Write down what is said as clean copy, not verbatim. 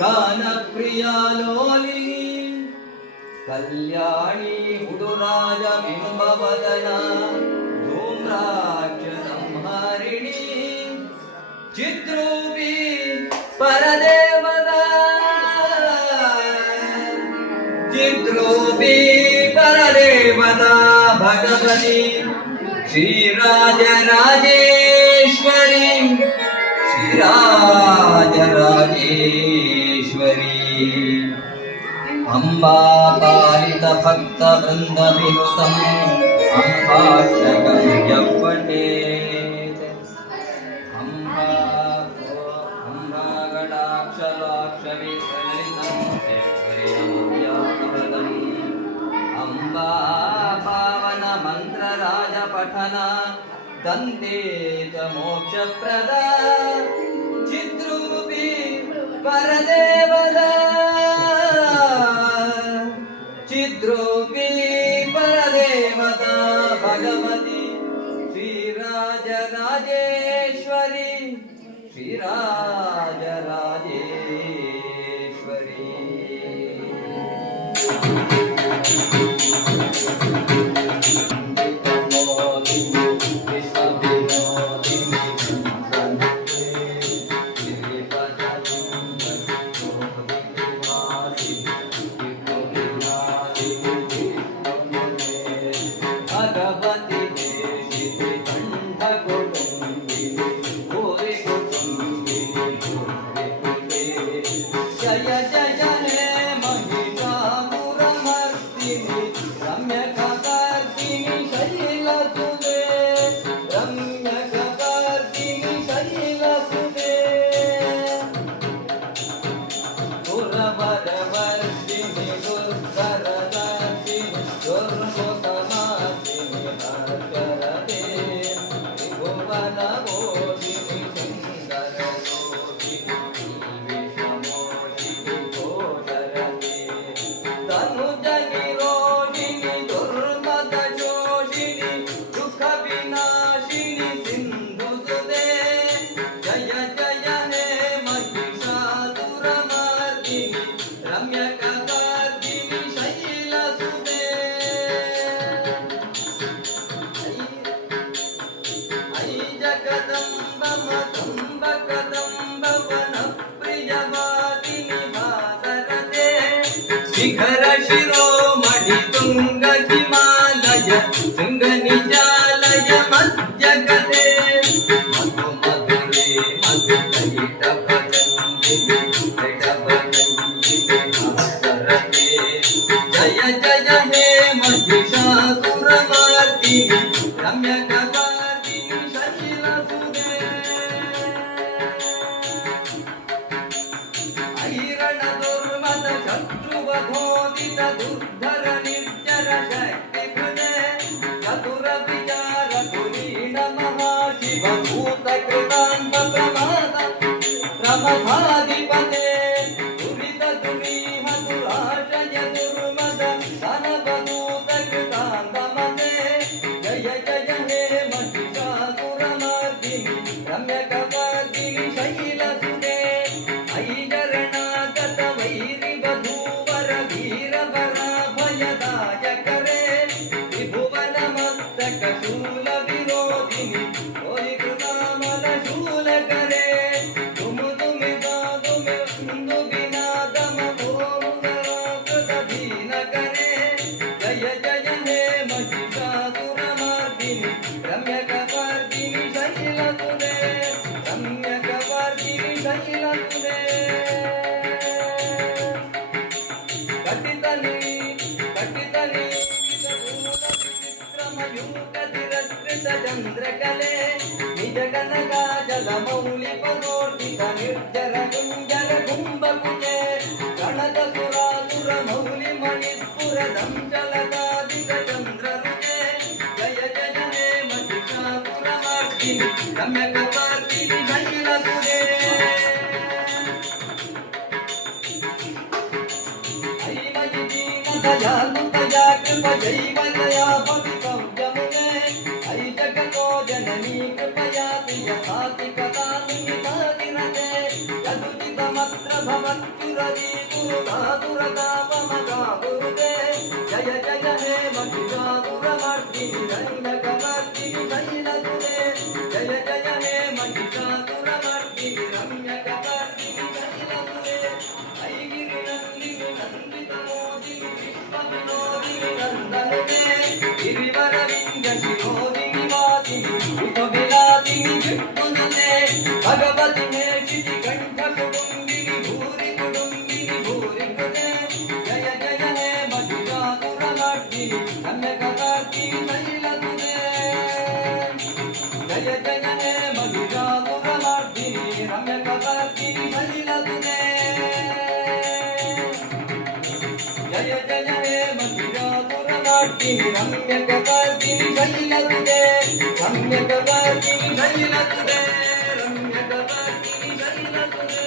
ಗಾನಪ್ರಿಯಾಲೋಲಿ ಕಲ್ಯಾಣಿ ಹುಡುರಾಜ ಬಿಂಬವದನ ಧೂಮ್ರಾಕ್ಷ ಸಂಹಾರಿಣಿ ಚಿತ್ರೂಪಿ ಪರದೇವದ ಚಿತ್ರೂಪಿ ಪರದೇವದ ಭಗವತಿ ಶ್ರೀರಾಜರಾಜೇಶ್ವರಿ ಶ್ರೀರಾಜರಾಜೇಶ್ವರಿ ಅಂಬಾ ಪಾಲಿತ ಭಕ್ತ ವೃಂದ ವಿನುತಂ ಅಂಬಾಷ್ಟಕಂ ಯಪ್ಪಟೇ ಅಂಬಾ ಗಣಾಕ್ಷರಾಕ್ಷ ವಿಸಲಿತಂ ಶ್ರೀಯಮವ್ಯಾವೃತಂ ಅಂಬಾ ಪಾವನ ಮಂತ್ರ ರಾಜ ಪಠನ ದಂತೆ ಚ ಮೋಕ್ಷಪ್ರದ ಚಿತ್ರೂಪಿ ಪರದೇವದ ಚಿದ್ರೂಪಿ ಪರದೇವತ ಭಗವತಿ ಶ್ರೀರಾಜರಾಜೇಶ್ವರಿ ಶ್ರೀರಾಜರಾಜೇಶ್ವರಿ ಶಿಖರ ಶಿರೋಮಣಿ ತುಂಗ ಹಿಮಾಲಯ ತುಂಗ ನಿಜಾಲಯ ಮಧ್ಯಗತೆ ಮಧು ಮಧುರೆ ಮಧು ಕೈಟ ಭಗಂಜಿನಿ ಭಾಸರತೆ ಜಯ ಜಯ ಹೇ ಮಹಿಷಾಸುರಮರ್ದಿನಿ ರಮ್ಯ ಕಪಾರ್ದಿನಿ ಶೈಲಸುತೆ ಐರಣ ದುರ್ಮದ ಶತ್ರುವಧೋದಿತ ದುರ್ಧರ ನಿರ್ಜರ ಶಕ್ತಿ ಕೃತೆ ಚತುರ ವಿಚಾರ ಕುಲೀನ ಮಹಾಶಿವ ಭೂತ ಕೃತಾಂತ ಪ್ರಮಾದ ಪ್ರಮಥಾಧಿಪತೆ ದುರಿತ ದುರೀಹ ದುರಾಶಯ ದುರ್ಮದ ಧನವಧೂತ ಕೃತಾಂತ ಮತೆ ಜಯ ಜಯ ಹೇ ಮಹಿಷಾಸುರಮರ್ದಿನಿ ರಮ್ಯ ಕಪಾರ್ದಿನಿ ಶೈಲಸುತೆ ಐಜರಣಾಗತ ವೈರಿ ವಧೂವರ ವೀರ ಭಯದಾಯಕರೇ ತ್ರಿಭುವನ ಮಸ್ತಕ ಶೂಲ ವಿರೋಧಿನಿ ಕೃತಾಮಲ ಶೂಲಕರೇ ತುಮು ತುಮಿದಾದುಮೆ ಇಂದು ವಿನಾದಮ ಓಂಕರಾಕೃತ ದೀನಕರೇ ಜಯ ಜಯ ಹೇ ಮಹಿಷಾಸುರಮರ್ದಿನಿ ರಮ್ಯ ಕಪಾರ್ದಿನಿ ಶೈಲಸುತೆ ರಮ್ಯ ಕಪಾರ್ದಿನಿ ಶೈಲಸುತೆ ಕಟಿತನಿ ಕಟಿತನಿ ವಿಚಿತ್ರಮಯೂಕತಿರಸ್ಕೃತ ಚಂದ್ರಕಲೆ ನಿಜ ಕನಕ ಜಲ ಮೌಳಿ ಪದೋರ್ಧಿತ ನಿರ್ಜರ ಗುಂಜರ ಕುಂಭಕುಜೆ ಗಣದ ಸುರಾಸುರ ಮೌಳಿ ಮಣಿಸ್ಪುರ ದಂಶಲಕಾದಿಕ ಚಂದ್ರ ರುಜೆ ಜಯ ಜಯ ಹೇ ಮಹಿಷಾಸುರಮರ್ದಿನಿ ರಮ್ಯ ಕಪಾರ್ದಿನಿ ಶೈಲಸುತೆ दया कृप जैव दया भवितं जमुने ऐ जगतो जननी कृपया यथाति कथाति निधाति रते यदुति स्तुतमत्र भवत्युरवी पुरुधातुरतापमगागुरुते जय जय हे महिषासुरमर्दिनि रम्यकपर्दिनि शैलसुते जय जय हे महिषासुरमर्दिनि रम्यकपर्दिनि शैलसुते ऐगिरिनन्दिनि नन्दितमोदिनि विश्वविनोदिनि नन्दनुते गिरिवरविन्द्यशिरोदिनि वादिनि विश्वविलादिनि जिह्वनुते भगवति मे शितिकण्ठकुटुम्बिनि भूरि कुटुम्बिनि भूरि कृते जय जय हे महिषासुरमर्दिनि रम्यकपर्दिनि शैलसुते जय जय हे महिषासुरमर्दिनि रम्यकपर्दिनि शैलसुते जय जय हे महिषासुरमर्दिनि रम्यकपर्दिनि शैलसुते रम्यकपर्दिनि शैलसुते रम्यकपर्दिनि शैलसुते